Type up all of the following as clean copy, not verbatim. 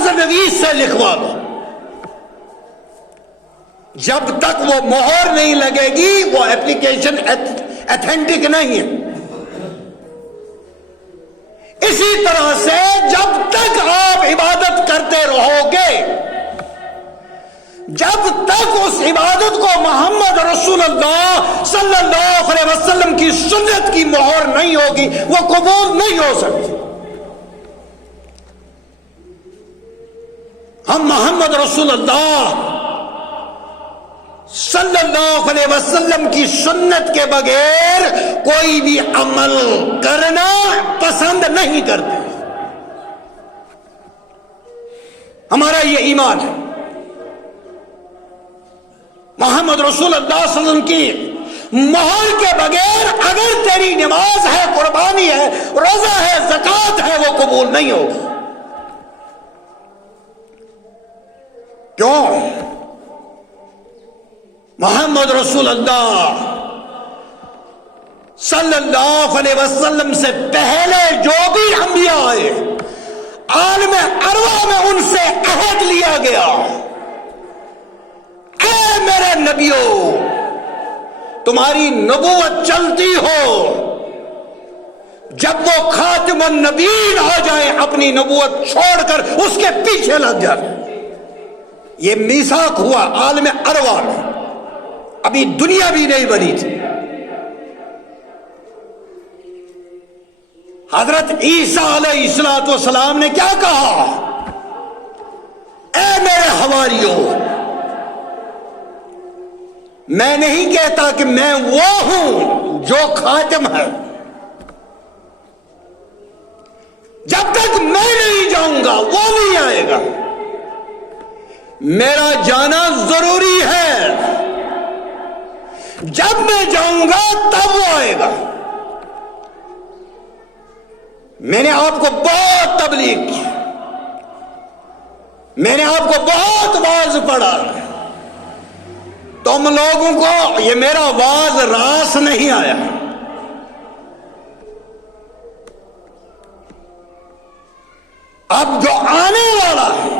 درز نویس سے لکھوا لو، جب تک وہ مہر نہیں لگے گی وہ ایپلیکیشن ایتھینٹک نہیں ہے۔ اسی طرح سے جب تک آپ عبادت کرتے رہو گے، جب تک اس عبادت کو محمد رسول اللہ صلی اللہ علیہ وسلم کی سنت کی مہر نہیں ہوگی وہ قبول نہیں ہو سکتی۔ ہم محمد رسول اللہ صلی اللہ علیہ وسلم کی سنت کے بغیر کوئی بھی عمل کرنا پسند نہیں کرتے۔ ہمارا یہ ایمان ہے، محمد رسول اللہ صلی اللہ علیہ وسلم کی مہر کے بغیر اگر تیری نماز ہے، قربانی ہے، روزہ ہے، زکوٰۃ ہے، وہ قبول نہیں ہوگی۔ کیوں؟ محمد رسول اللہ صلی اللہ علیہ وسلم سے پہلے جو بھی انبیاء آئے، عالم ارواح میں ان سے عہد لیا گیا، اے میرے نبیوں، تمہاری نبوت چلتی ہو، جب وہ خاتم النبیین آ جائیں اپنی نبوت چھوڑ کر اس کے پیچھے لگ جائیں۔ یہ میثاق ہوا عالم ارواح میں، ابھی دنیا بھی نہیں بنی تھی۔ حضرت عیسیٰ علیہ السلام نے کیا کہا؟ اے میرے حواریوں، میں نہیں کہتا کہ میں وہ ہوں جو خاتم ہے، جب تک میں نہیں جاؤں گا وہ نہیں آئے گا، میرا جانا ضروری ہے، جب میں جاؤں گا تب وہ آئے گا۔ میں نے آپ کو بہت تبلیغ کی، میں نے آپ کو بہت واعظ پڑھا، تم لوگوں کو یہ میرا واعظ راس نہیں آیا۔ اب جو آنے والا ہے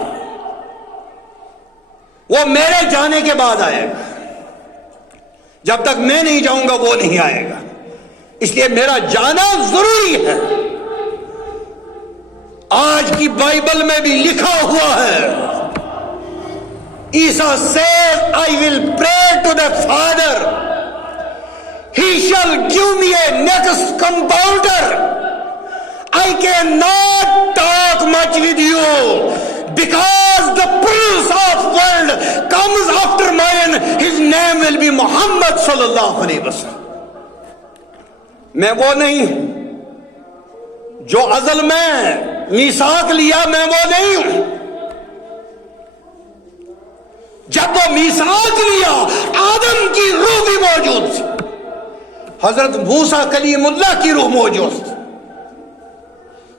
وہ میرے جانے کے بعد آئے گا، جب تک میں نہیں جاؤں گا وہ نہیں آئے گا، اس لیے میرا جانا ضروری ہے۔ آج کی بائبل میں بھی لکھا ہوا ہے، عیسیٰ says, I will pray to the Father, He shall give me a next compounder. I cannot talk much with you because the Prince of world comes after mine. His name will be Muhammad sallallahu alaihi wasallam. میں وہ نہیں ہوں جو ازل میں میثاق لیا، میں وہ نہیں ہوں۔ جب وہ میثاق لیا آدم کی روح بھی موجود تھی، حضرت موسیٰ کلیم اللہ کی روح موجود تھی،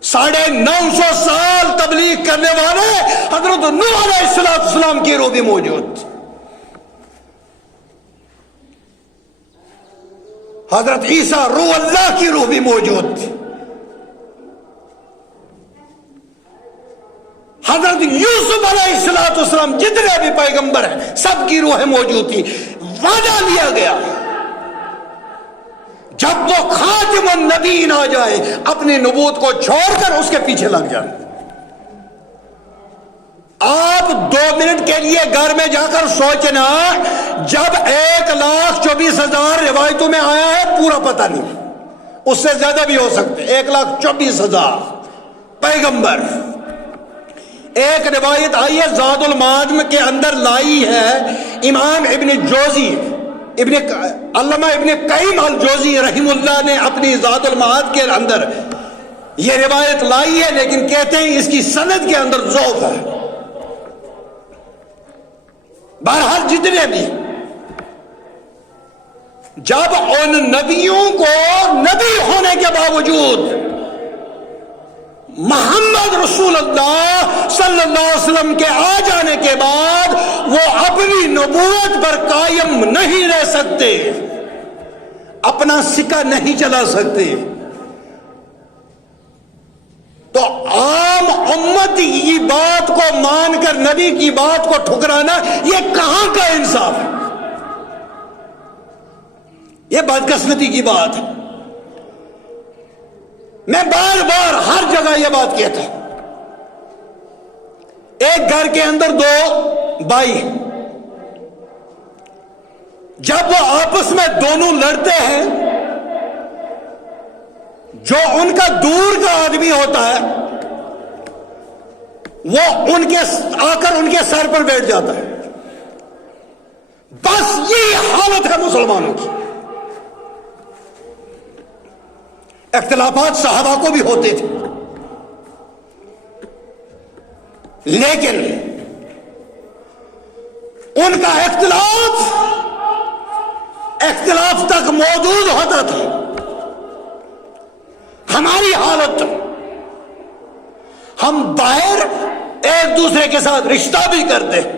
950 سال تبلیغ کرنے والے حضرت نوح علیہ السلام کی روح بھی موجود تھی، حضرت عیسیٰ روح اللہ کی روح بھی موجود تھی، حضرت یوسف علیہ السلام جتنے بھی پیغمبر ہیں سب کی روح موجود تھی۔ وعدہ لیا گیا جب وہ خاتم النبیین آ جائے اپنی نبوت کو چھوڑ کر اس کے پیچھے لگ جائیں۔ آپ 2 منٹ کے لیے گھر میں جا کر سوچنا، جب 1,24,000 روایتوں میں آیا ہے، پورا پتہ نہیں، اس سے زیادہ بھی ہو سکتے، 1,24,000 پیغمبر۔ ایک روایت آئی ہے زاد المعاد کے اندر لائی ہے امام ابن جوزی، علامہ ابن قیم الجوزی رحم اللہ نے اپنی زاد المعاد کے اندر یہ روایت لائی ہے، لیکن کہتے ہیں اس کی سند کے اندر ضعف ہے۔ بہرحال جتنے بھی، جب ان نبیوں کو نبی ہونے کے باوجود محمد رسول اللہ صلی اللہ علیہ وسلم کے آ جانے کے بعد وہ اپنی نبوت پر قائم نہیں رہ سکتے، اپنا سکہ نہیں چلا سکتے، تو عام امت کی بات کو مان کر نبی کی بات کو ٹھکرانا، یہ کہاں کا انصاف ہے؟ یہ بدقسمتی کی بات ہے۔ میں بار بار ہر جگہ یہ بات کہتا ہوں، ایک گھر کے اندر دو بھائی، جب وہ آپس میں دونوں لڑتے ہیں، جو ان کا دور کا آدمی ہوتا ہے وہ آ کر ان کے سر پر بیٹھ جاتا ہے۔ بس یہ حالت ہے مسلمانوں کی۔ اختلافات صحابہ کو بھی ہوتے تھے، لیکن ان کا اختلاف تک موجود ہوتا تھا۔ ہماری حالت، ہم باہر ایک دوسرے کے ساتھ رشتہ بھی کرتے ہیں،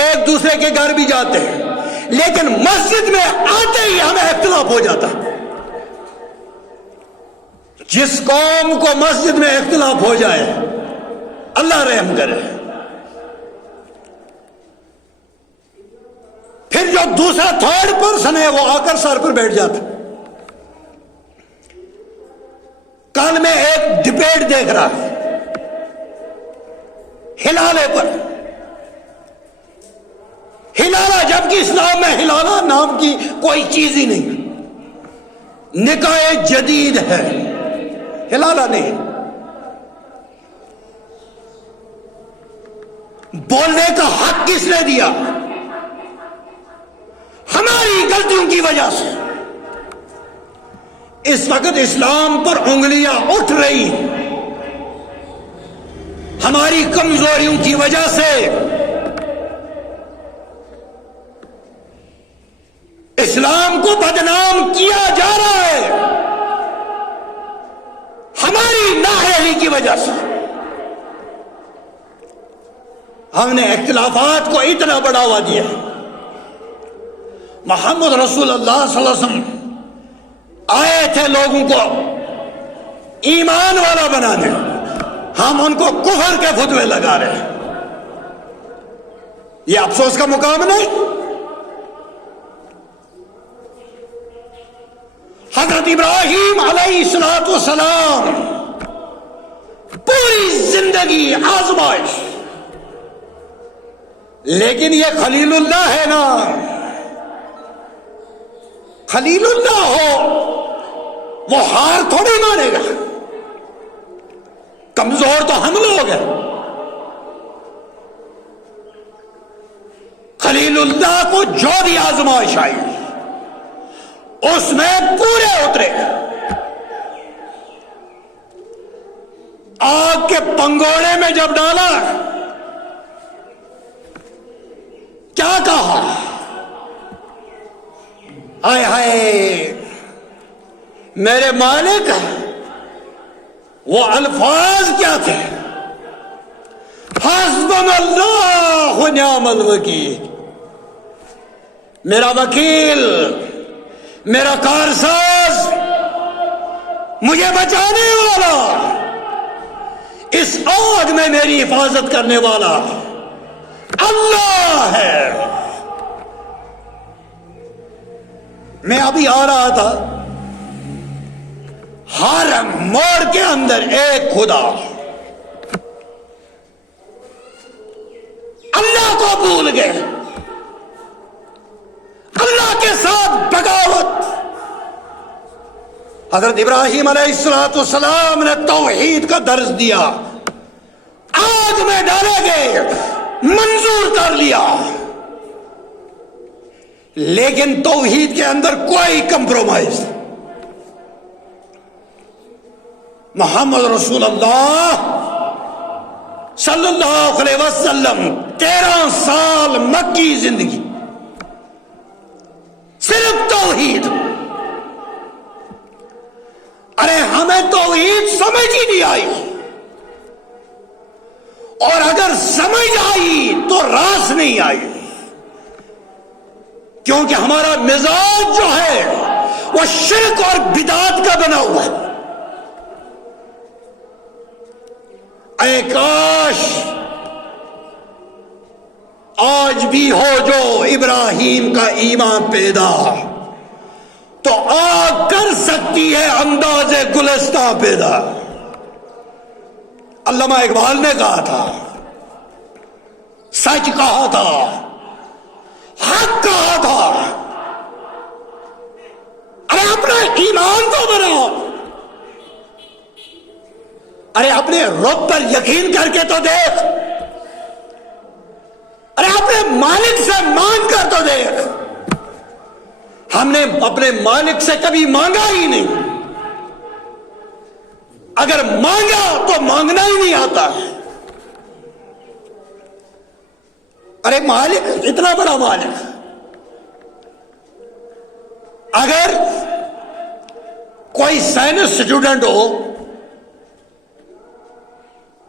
ایک دوسرے کے گھر بھی جاتے ہیں، لیکن مسجد میں آتے ہی ہمیں اختلاف ہو جاتا ہے۔ جس قوم کو مسجد میں اختلاف ہو جائے اللہ رحم کرے، پھر جو دوسرا تھرڈ پرسن ہے وہ آ کر سر پر بیٹھ جاتا۔ کل میں ایک ڈبیٹ دیکھ رہا ہلالے پر، ہلالہ، جبکہ اسلام میں ہلالہ نام کی کوئی چیز ہی نہیں، نکاح جدید ہے، ہلالہ نہیں۔ بولنے کا حق کس نے دیا؟ ہماری غلطیوں کی وجہ سے اس وقت اسلام پر انگلیاں اٹھ رہی ہیں، ہماری کمزوریوں کی وجہ سے اسلام کو بدنام کیا جا رہا ہے، ہماری نااہلی کی وجہ سے۔ ہم نے اختلافات کو اتنا بڑھاوا دیا۔ محمد رسول اللہ صلی اللہ علیہ وسلم آئے تھے لوگوں کو ایمان والا بنانے، ہم ان کو کفر کے فتوے لگا رہے ہیں۔ یہ افسوس کا مقام نہیں؟ حضرت ابراہیم علیہ السلام پوری زندگی آزمائش، لیکن یہ خلیل اللہ ہے نا، خلیل اللہ ہو وہ ہار تھوڑی مانے گا، کمزور تو ہم لوگ ہیں۔ خلیل اللہ کو جو بھی آزمائش آئی اس میں پورے اترے۔ آگ کے پنگوڑے میں جب ڈالا کیا کہا؟ ہائے ہائے میرے مالک، وہ الفاظ کیا تھے؟ حسبنا اللہ و نعم الوکیل، میرا وکیل، میرا کارساز، مجھے بچانے والا، اس آگ میں میری حفاظت کرنے والا اللہ ہے۔ میں ابھی آ رہا تھا، ہر موڑ کے اندر ایک خدا، اللہ کو بھول گئے، اللہ کے ساتھ بغاوت۔ حضرت ابراہیم علیہ السلام نے توحید کا درس دیا، آگ میں ڈالے گئے، منظور کر لیا، لیکن توحید کے اندر کوئی کمپرومائز۔ محمد رسول اللہ صلی اللہ علیہ وسلم 13 سال مکی زندگی، صرف توحید۔ ارے ہمیں توحید سمجھ ہی نہیں آئی، اور اگر سمجھ آئی تو راس نہیں آئی، کیونکہ ہمارا مزاج جو ہے وہ شرک اور بدعت کا بنا ہوا ہے۔ اے کاش آج بھی ہو جو ابراہیم کا ایمان پیدا، تو آگ کر سکتی ہے انداز گلستہ پیدا۔ علامہ اقبال نے کہا تھا، سچ کہا تھا، حق کہا تھا، ارے اپنے ایمان کو بناؤ، ارے اپنے رب پر یقین کر کے تو دیکھ، ارے اپنے مالک سے مانگ کر تو دیکھ۔ ہم نے اپنے مالک سے کبھی مانگا ہی نہیں، اگر مانگا تو مانگنا ہی نہیں آتا۔ ارے مالک اتنا بڑا مالک، اگر کوئی سائنس اسٹوڈنٹ ہو،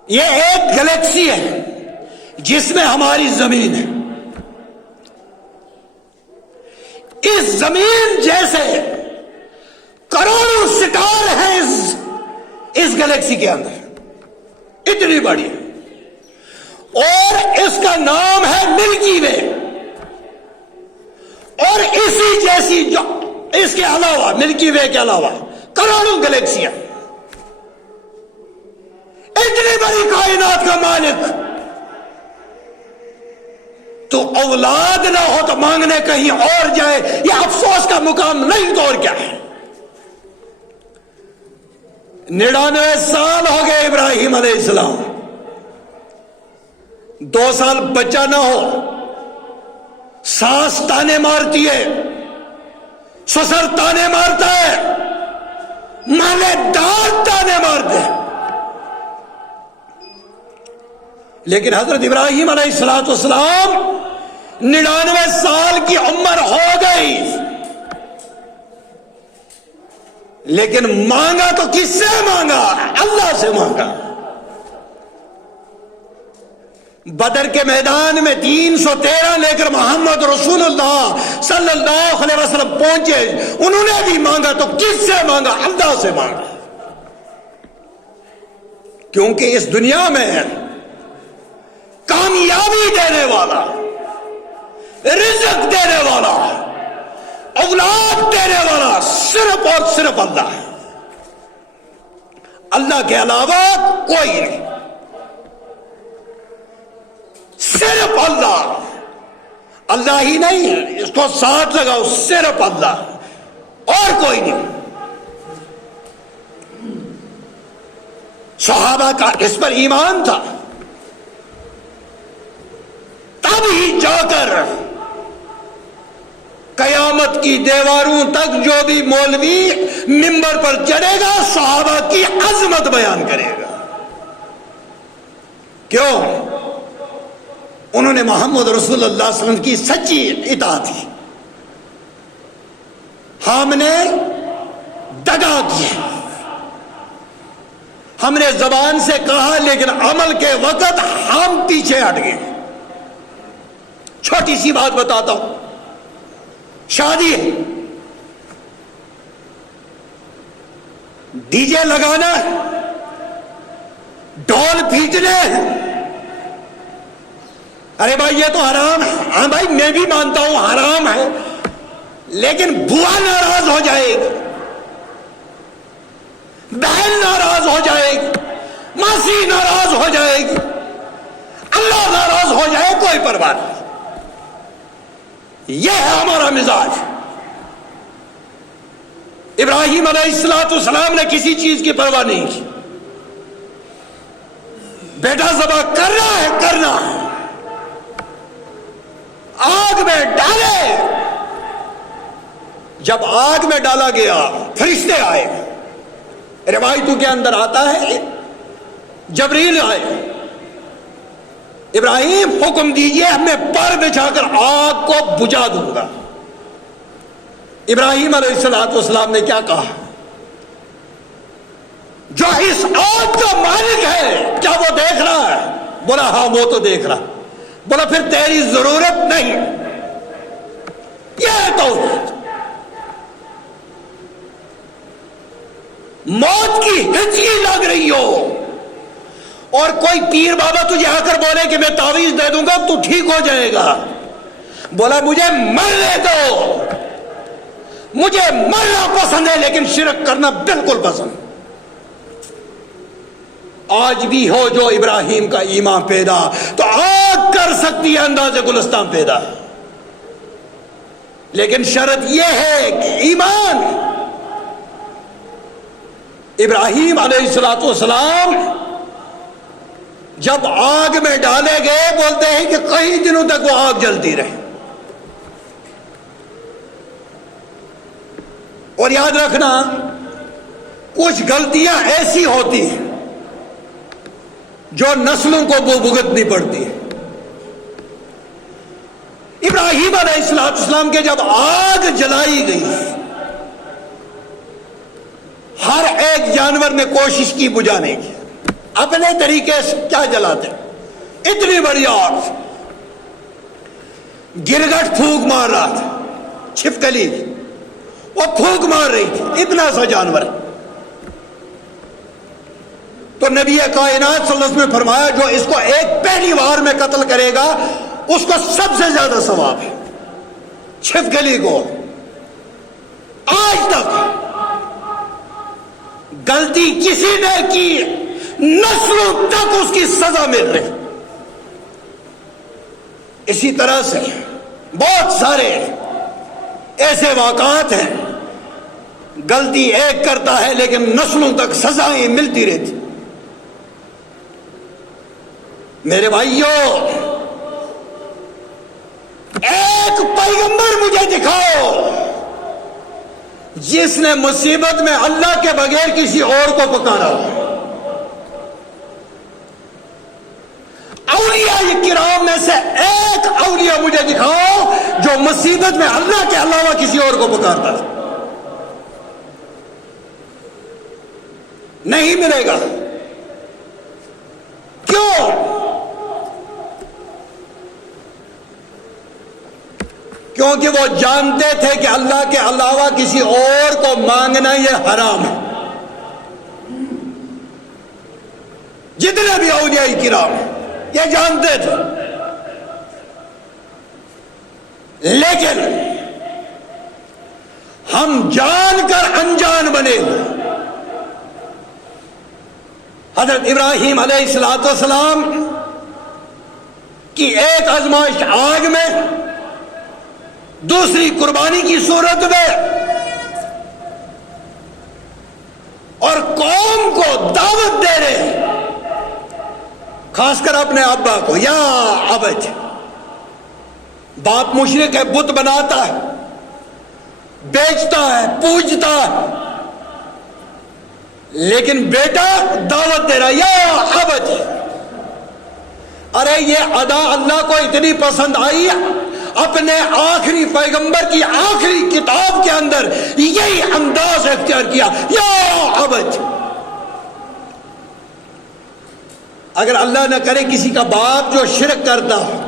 یہ ایک گلیکسی ہے جس میں ہماری زمین ہے، اس زمین جیسے کروڑوں ستارے ہیں اس گلیکسی کے اندر، اتنی بڑی، اور اس کا نام ہے ملکی وے، اور اسی جیسی جو اس کے علاوہ، ملکی وے کے علاوہ کروڑوں گلیکسیاں، اتنی بڑی کائنات کا مالک، تو اولاد نہ ہو تو مانگنے کہیں اور جائے، یہ افسوس کا مقام نہیں تو اور کیا ہے۔ 99 سال ہو گئے ابراہیم علیہ السلام، 2 سال بچہ نہ ہو، ساس تانے مارتی ہے، سسر تانے مارتا ہے، مالے دار تانے مارتے ہیں، لیکن حضرت ابراہیم علیہ السلام 99 سال کی عمر ہو گئی، لیکن مانگا تو کس سے مانگا؟ اللہ سے مانگا۔ بدر کے میدان میں 313 لے کر محمد رسول اللہ صلی اللہ علیہ وسلم پہنچے، انہوں نے بھی مانگا تو کس سے مانگا؟ اللہ سے مانگا، کیونکہ اس دنیا میں کامیابی دینے والا، رزق دینے والا، اولاد دینے والا صرف اور صرف اللہ ہے، اللہ کے علاوہ کوئی نہیں، صرف اللہ، اللہ ہی نہیں، اس کو ساتھ لگاؤ، صرف اللہ، اور کوئی نہیں۔ صحابہ کا اس پر ایمان تھا، تب ہی جا کر قیامت کی دیواروں تک جو بھی مولوی منبر پر چڑھے گا صحابہ کی عظمت بیان کرے گا۔ کیوں؟ انہوں نے محمد رسول اللہ صلی اللہ علیہ وسلم کی سچی اطاعت کی، ہم نے دگا کیا، ہم نے زبان سے کہا لیکن عمل کے وقت ہم پیچھے ہٹ گئے۔ چھوٹی سی بات بتاتا ہوں، شادی ہے، ڈی جے لگانا، ڈھول پیٹنے، ارے بھائی یہ تو حرام ہے، ہاں بھائی میں بھی مانتا ہوں حرام ہے، لیکن بوا ناراض ہو جائے گی، بہن ناراض ہو جائے گی، ماسی ناراض ہو جائے گی، اللہ ناراض ہو جائے، کوئی پرواہ نہیں، یہ ہے ہمارا مزاج۔ ابراہیم علیہ السلام نے کسی چیز کی پرواہ نہیں کی، بیٹا ذبح کرنا ہے کرنا ہے، آگ میں ڈالے، جب آگ میں ڈالا گیا فرشتے آئے، روایتوں کے اندر آتا ہے جبریل آئے، ابراہیم حکم دیجئے میں پر بچھا کر آگ کو بجھا دوں گا۔ ابراہیم علیہ السلام نے کیا کہا؟ جو اس آگ کا مالک ہے کیا وہ دیکھ رہا ہے؟ بولا ہاں وہ تو دیکھ رہا۔ بولا پھر تیری ضرورت نہیں، یہ توحید۔ موت کی ہچکی لگ رہی ہو اور کوئی پیر بابا تجھے آ کر بولے کہ میں تعویذ دے دوں گا تو ٹھیک ہو جائے گا، بولا مجھے مرنے دو، مجھے مرنا پسند ہے لیکن شرک کرنا بالکل پسند۔ آج بھی ہو جو ابراہیم کا ایمان پیدا تو آگ کر سکتی ہے انداز گلستان پیدا، لیکن شرط یہ ہے کہ ایمان۔ ابراہیم علیہ السلام جب آگ میں ڈالے گئے بولتے ہیں کہ کئی دنوں تک وہ آگ جلتی رہی، اور یاد رکھنا کچھ غلطیاں ایسی ہوتی ہیں جو نسلوں کو بھگتنی پڑتی ہے۔ ابراہیم علیہ السلام کے جب آگ جلائی گئی، ہر ایک جانور نے کوشش کی بجھانے کی، اپنے طریقے سے کیا جلاتے، اتنی بڑی آگ، گرگٹ پھونک مار رہا تھا، چھپکلی وہ پھونک مار رہی تھی، اتنا سا جانور۔ تو نبی کائنات صلی اللہ علیہ وسلم نے فرمایا جو اس کو ایک پہلی بار میں قتل کرے گا اس کو سب سے زیادہ ثواب ہے۔ چھپکلی کو آج تک غلطی کسی نے کی نسلوں تک اس کی سزا مل رہی۔ اسی طرح سے بہت سارے ایسے واقعات ہیں، غلطی ایک کرتا ہے لیکن نسلوں تک سزائیں ملتی رہتی۔ میرے بھائیوں، ایک پیغمبر مجھے دکھاؤ جس نے مصیبت میں اللہ کے بغیر کسی اور کو پکارا۔ اولیاء کرام میں سے ایک اولیاء مجھے دکھاؤ جو مصیبت میں اللہ کے علاوہ کسی اور کو پکارتا تھا، نہیں ملے گا۔ کیوں؟ کیونکہ وہ جانتے تھے کہ اللہ کے علاوہ کسی اور کو مانگنا یہ حرام ہے۔ جتنے بھی اولیاء کرام یہ جانتے تھے، لیکن ہم جان کر انجان بنے۔ حضرت ابراہیم علیہ السلام کی ایک آزمائش آگ میں، دوسری قربانی کی صورت میں، اور قوم کو دعوت دے رہے، خاص کر اپنے ابا کو، یا ابت۔ باپ مشرک ہے، بت بناتا ہے، بیچتا ہے، پوجتا ہے، لیکن بیٹا دعوت دے رہا ہے، یا ابت۔ ارے یہ ادا اللہ کو اتنی پسند آئی، اپنے آخری پیغمبر کی آخری کتاب کے اندر یہی انداز اختیار کیا، یا ابت۔ اگر اللہ نہ کرے کسی کا باپ جو شرک کرتا ہو،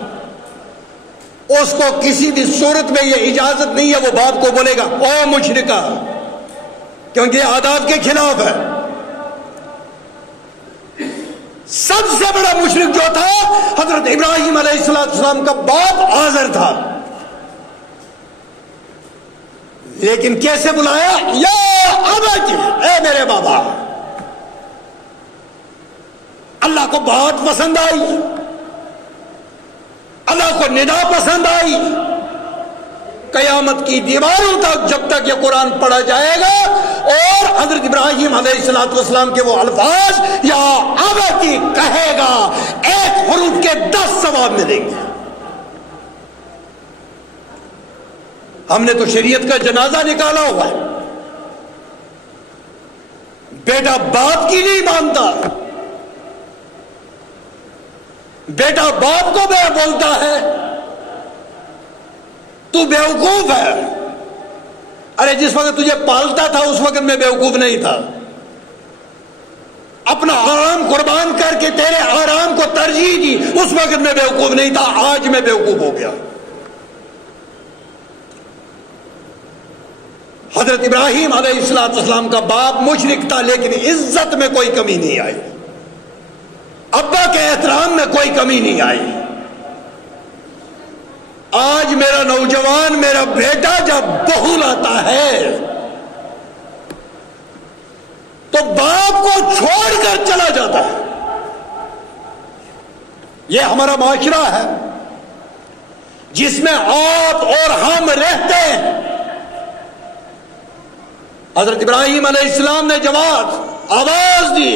اس کو کسی بھی صورت میں یہ اجازت نہیں ہے وہ باپ کو بولے گا او مشرکہ، کیونکہ یہ آداب کے خلاف ہے۔ سب سے بڑا مشرک جو تھا حضرت ابراہیم علیہ السلام کا باپ آزر تھا، لیکن کیسے بلایا، یا ابت، اے میرے بابا۔ اللہ کو بات پسند آئی، اللہ کو ندا پسند آئی۔ قیامت کی دیواروں تک جب تک یہ قرآن پڑھا جائے گا اور حضرت ابراہیم علیہ السلام کے وہ الفاظ یا ابتی کہے گا، ایک حروف کے 10 ثواب ملیں گے۔ ہم نے تو شریعت کا جنازہ نکالا ہوا ہے، بیٹا باپ کی نہیں مانتا، بیٹا باپ کو بے بولتا ہے تو بیوقوف ہے۔ ارے جس وقت تجھے پالتا تھا اس وقت میں بیوقوف نہیں تھا، اپنا آرام قربان کر کے تیرے آرام کو ترجیح دی اس وقت میں بیوقوف نہیں تھا، آج میں بیوقوف ہو گیا۔ حضرت ابراہیم علیہ السلام کا باپ مشرک تھا لیکن عزت میں کوئی کمی نہیں آئی۔ اب کوئی کمی نہیں آئی. آج میرا نوجوان، میرا بیٹا جب بہو لاتا ہے تو باپ کو چھوڑ کر چلا جاتا ہے. یہ ہمارا معاشرہ ہے جس میں آپ اور ہم رہتے ہیں. حضرت ابراہیم علیہ السلام نے جواب آواز دی،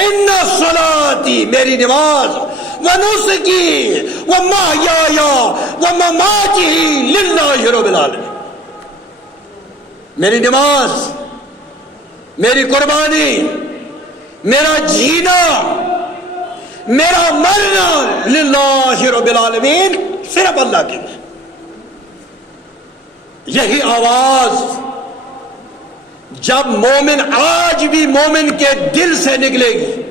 ان صلاتی، میری نماز، ونسکی ومحیای ومماتی للہ رب العالمین، میری نماز، میری قربانی، میرا جینا، میرا مرنا للہ رب العالمین، صرف اللہ کے لیے. یہی آواز جب مومن، آج بھی مومن کے دل سے نکلے گی،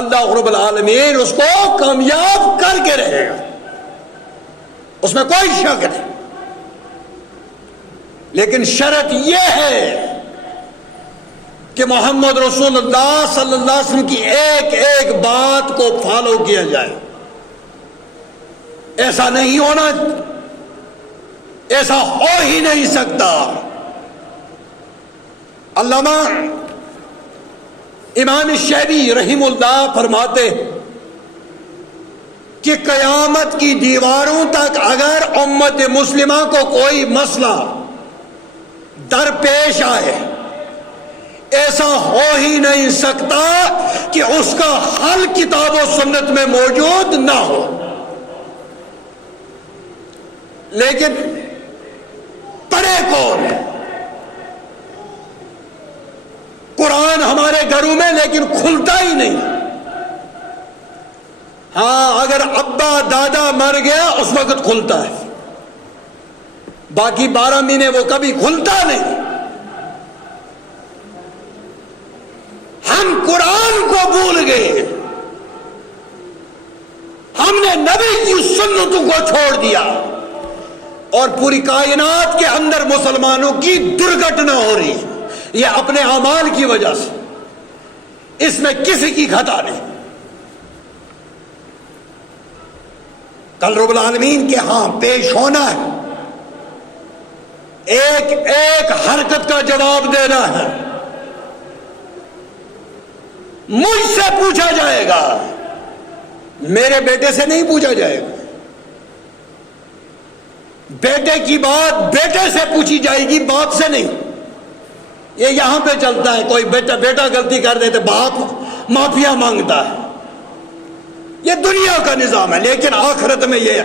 اللہ رب العالمین اس کو کامیاب کر کے رہے گا، اس میں کوئی شک نہیں. لیکن شرط یہ ہے کہ محمد رسول اللہ صلی اللہ علیہ وسلم کی ایک ایک بات کو فالو کیا جائے. ایسا نہیں ہونا، ایسا ہو ہی نہیں سکتا. علامہ امام شیبی رحم اللہ فرماتے کہ قیامت کی دیواروں تک اگر امت مسلمہ کو کوئی مسئلہ درپیش آئے، ایسا ہو ہی نہیں سکتا کہ اس کا حل کتاب و سنت میں موجود نہ ہو. لیکن پڑھے کون؟ قرآن ہمارے گھروں میں لیکن کھلتا ہی نہیں. ہاں اگر ابا دادا مر گیا اس وقت کھلتا ہے، باقی 12 مہینے وہ کبھی کھلتا نہیں. ہم قرآن کو بھول گئے، ہم نے نبی کی سنتوں کو چھوڑ دیا، اور پوری کائنات کے اندر مسلمانوں کی درگھٹنا ہو رہی ہے. یہ اپنے اعمال کی وجہ سے، اس میں کسی کی خطا نہیں. کل رب العالمین کے ہاں پیش ہونا ہے، ایک ایک حرکت کا جواب دینا ہے. مجھ سے پوچھا جائے گا، میرے بیٹے سے نہیں پوچھا جائے گا. بیٹے کی بات بیٹے سے پوچھی جائے گی، باپ سے نہیں. یہ یہاں پہ چلتا ہے، کوئی بیٹا غلطی کر دے تو باپ معافیا مانگتا ہے. یہ دنیا کا نظام ہے، لیکن آخرت میں یہ